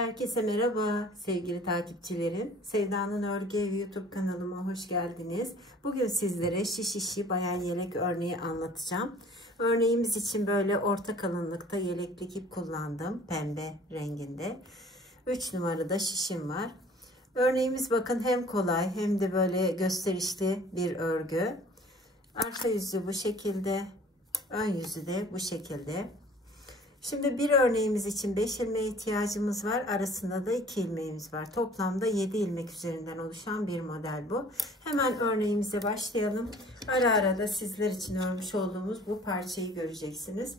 Herkese merhaba sevgili takipçilerim. Sevda'nın Örgü Evi YouTube kanalıma hoş geldiniz. Bugün sizlere şiş işi bayan yelek örneği anlatacağım. Örneğimiz için böyle orta kalınlıkta yeleklik ip kullandım. Pembe renginde. 3 numarada şişim var. Örneğimiz bakın hem kolay hem de böyle gösterişli bir örgü. Arka yüzü bu şekilde. Ön yüzü de bu şekilde. Şimdi bir örneğimiz için 5 ilmeğe ihtiyacımız var. Arasında da 2 ilmeğimiz var. Toplamda 7 ilmek üzerinden oluşan bir model bu. Hemen örneğimize başlayalım. Ara ara da sizler için örmüş olduğumuz bu parçayı göreceksiniz.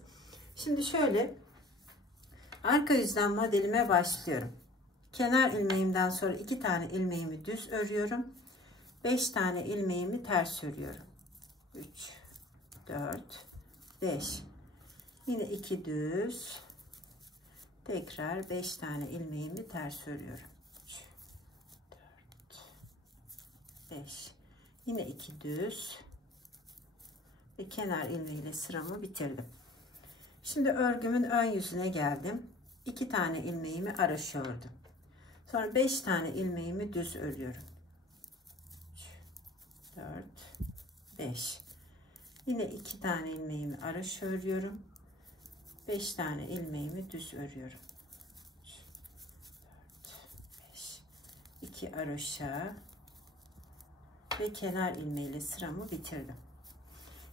Şimdi şöyle arka yüzden modelime başlıyorum. Kenar ilmeğimden sonra 2 tane ilmeğimi düz örüyorum. 5 tane ilmeğimi ters örüyorum. 3, 4, 5. Yine 2 düz, tekrar 5 tane ilmeğimi ters örüyorum. 3, 4, 5. Yine 2 düz ve kenar ilmeğiyle sıramı bitirdim. Şimdi örgümün ön yüzüne geldim. 2 tane ilmeğimi araş ördüm. Sonra 5 tane ilmeğimi düz örüyorum. 3, 4, 5. Yine 2 tane ilmeğimi araş örüyorum. 5 tane ilmeğimi düz örüyorum. 3, 4, 5. 2 haroşa ve kenar ilmeğiyle sıramı bitirdim.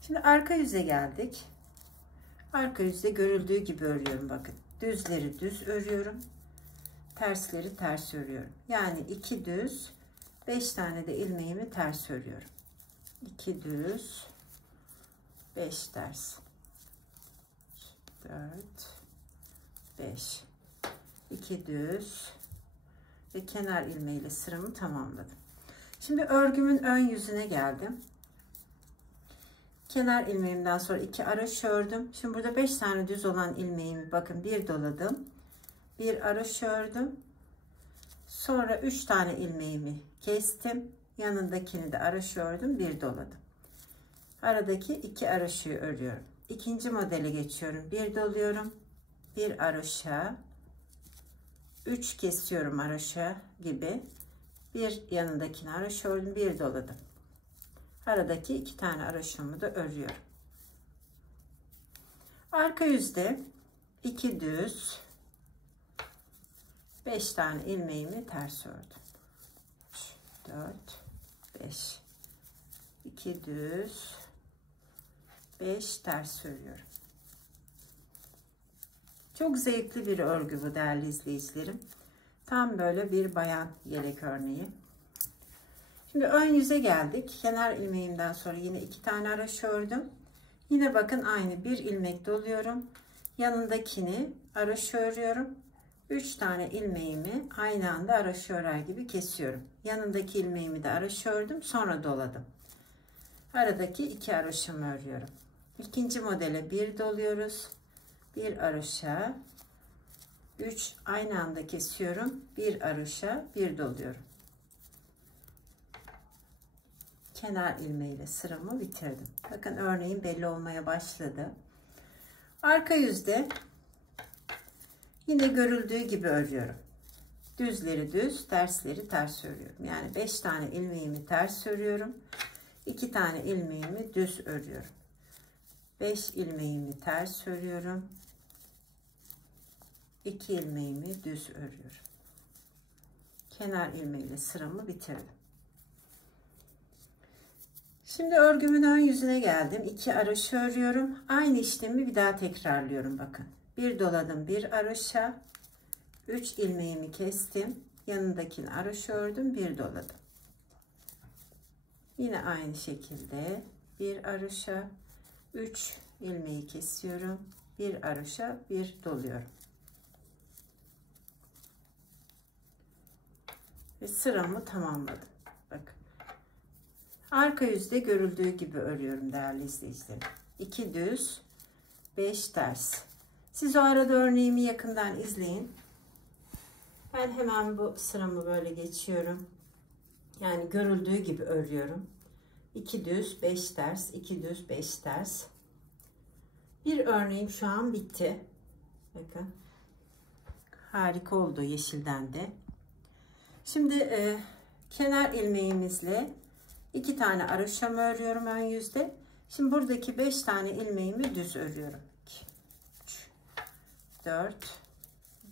Şimdi arka yüze geldik. Arka yüzde görüldüğü gibi örüyorum bakın. Düzleri düz örüyorum. Tersleri ters örüyorum. Yani 2 düz, 5 tane de ilmeğimi ters örüyorum. 2 düz, 5 ters. 4, 5, 2 düz ve kenar ilmeğiyle sıramı tamamladım. Şimdi örgümün ön yüzüne geldim. Kenar ilmeğimden sonra 2 araş ördüm. Şimdi burada 5 tane düz olan ilmeğimi bakın bir doladım. Bir araş ördüm. Sonra 3 tane ilmeğimi kestim. Yanındakini de araş ördüm, bir doladım. Aradaki 2 araşı örüyorum. İkinci modele geçiyorum. Bir doluyorum. Bir haroşa. 3 kesiyorum haroşa gibi. Bir yanındakini haroşa ördüm. Bir doladım. Aradaki 2 tane haroşamı da örüyorum. Arka yüzde 2 düz. 5 tane ilmeğimi ters ördüm. 3, 4, 5. 2 düz. 5 ters örüyorum. Çok zevkli bir örgü bu değerli izleyicilerim. Tam böyle bir bayan yelek örneği. Şimdi ön yüze geldik. Kenar ilmeğimden sonra yine 2 tane haroşa ördüm. Yine bakın aynı bir ilmek doluyorum. Yanındakini haroşa örüyorum. 3 tane ilmeğimi aynı anda haroşa örer gibi kesiyorum. Yanındaki ilmeğimi de haroşa ördüm. Sonra doladım. Aradaki 2 haroşamı örüyorum. İkinci modele bir doluyoruz. Bir haroşa, 3 aynı anda kesiyorum. Bir haroşa, bir doluyorum. Kenar ilmeğiyle sıramı bitirdim. Bakın örneğin belli olmaya başladı. Arka yüzde yine görüldüğü gibi örüyorum. Düzleri düz, tersleri ters örüyorum. Yani 5 tane ilmeğimi ters örüyorum. 2 tane ilmeğimi düz örüyorum. 5 ilmeğimi ters örüyorum. 2 ilmeğimi düz örüyorum. Kenar ilmeğiyle sıramı bitirdim. Şimdi örgümün ön yüzüne geldim. 2 haroşa örüyorum. Aynı işlemi bir daha tekrarlıyorum bakın. Bir doladım, bir haroşa. 3 ilmeğimi kestim. Yanındakini haroşa ördüm, bir doladım. Yine aynı şekilde bir haroşa, 3 ilmeği kesiyorum. Bir haroşa, bir doluyorum. Ve sıramı tamamladım. Bakın. Arka yüzde görüldüğü gibi örüyorum değerli izleyicilerim. 2 düz, 5 ters. Siz o arada örneğimi yakından izleyin. Ben hemen bu sıramı böyle geçiyorum. Yani görüldüğü gibi örüyorum. 2 düz, 5 ters, 2 düz, 5 ters. Bir örneğim şu an bitti. Bakın. Harika oldu yeşilden de. Şimdi kenar ilmeğimizle 2 tane haroşamı örüyorum ön yüzde. Şimdi buradaki 5 tane ilmeğimi düz örüyorum. 2, 3, 4,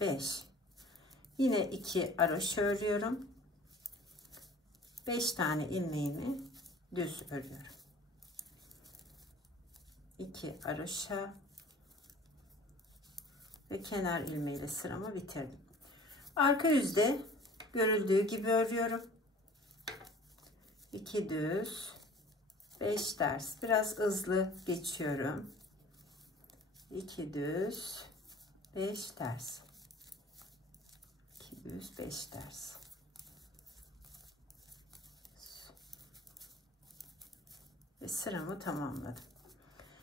5. Yine 2 haroşa örüyorum. 5 tane ilmeğimi düz örüyorum. 2 haroşa ve kenar ilmeğiyle sıramı bitirdim. Arka yüzde görüldüğü gibi örüyorum. 2 düz, 5 ters. Biraz hızlı geçiyorum. 2 düz, 5 ters. 2 düz, 5 ters. Ve sıramı tamamladım.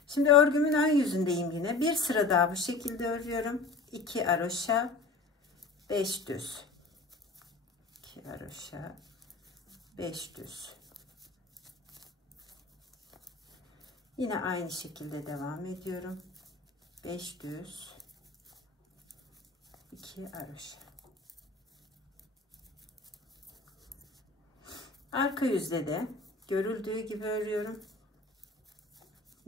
Şimdi örgümün ön yüzündeyim yine. Bir sıra daha bu şekilde örüyorum. 2 haroşa, 5 düz. 2 haroşa, 5 düz. Yine aynı şekilde devam ediyorum. 5 düz, 2 haroşa. Arka yüzde de görüldüğü gibi örüyorum.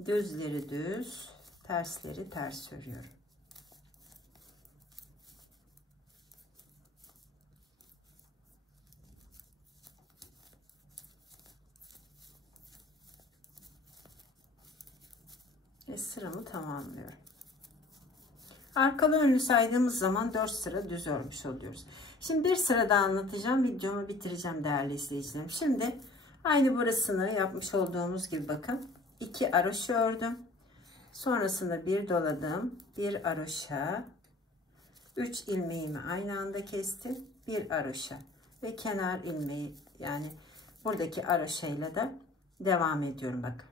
Düzleri düz, tersleri ters örüyorum. Ve sıramı tamamlıyorum. Arkalı önlü saydığımız zaman 4 sıra düz örmüş oluyoruz. Şimdi bir sıra daha anlatacağım. Videomu bitireceğim değerli izleyicilerim. Şimdi aynı burasını yapmış olduğumuz gibi bakın. 2 haroşa ördüm. Sonrasında bir doladım. 1 haroşa. 3 ilmeğimi aynı anda kestim. 1 haroşa. Ve kenar ilmeği, yani buradaki haroşayla da devam ediyorum bakın.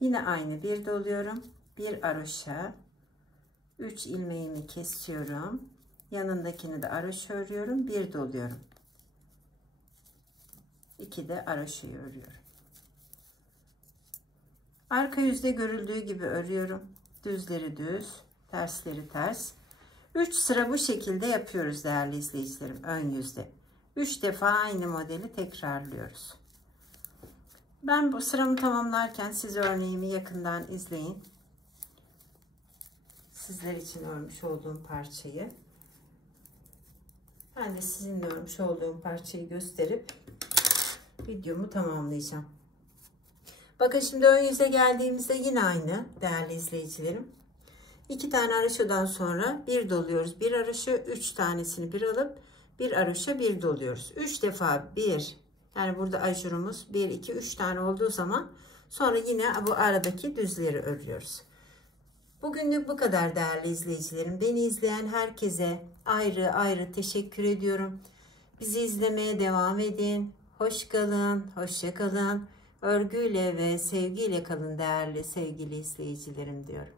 Yine aynı bir doluyorum. 1 haroşa. 3 ilmeğimi kesiyorum. Yanındakini de haroşa örüyorum. 1 doluyorum. 2 de haroşayı örüyorum. Arka yüzde görüldüğü gibi örüyorum. Düzleri düz, tersleri ters. 3 sıra bu şekilde yapıyoruz değerli izleyicilerim ön yüzde. 3 defa aynı modeli tekrarlıyoruz. Ben bu sıramı tamamlarken siz örneğimi yakından izleyin. Sizler için örmüş olduğum parçayı. Ben de sizinle örmüş olduğum parçayı gösterip videomu tamamlayacağım. Bakın şimdi ön yüze geldiğimizde yine aynı değerli izleyicilerim. 2 tane haroşadan sonra bir doluyoruz. Bir haroşa, 3 tanesini bir alıp bir haroşa, bir doluyoruz. 3 defa bir, yani burada ajurumuz 1 2 3 tane olduğu zaman sonra yine bu aradaki düzleri örüyoruz. Bugünlük bu kadar değerli izleyicilerim. Beni izleyen herkese ayrı ayrı teşekkür ediyorum. Bizi izlemeye devam edin. Hoş kalın, hoşça kalın. Örgüyle ve sevgiyle kalın değerli sevgili izleyicilerim diyorum.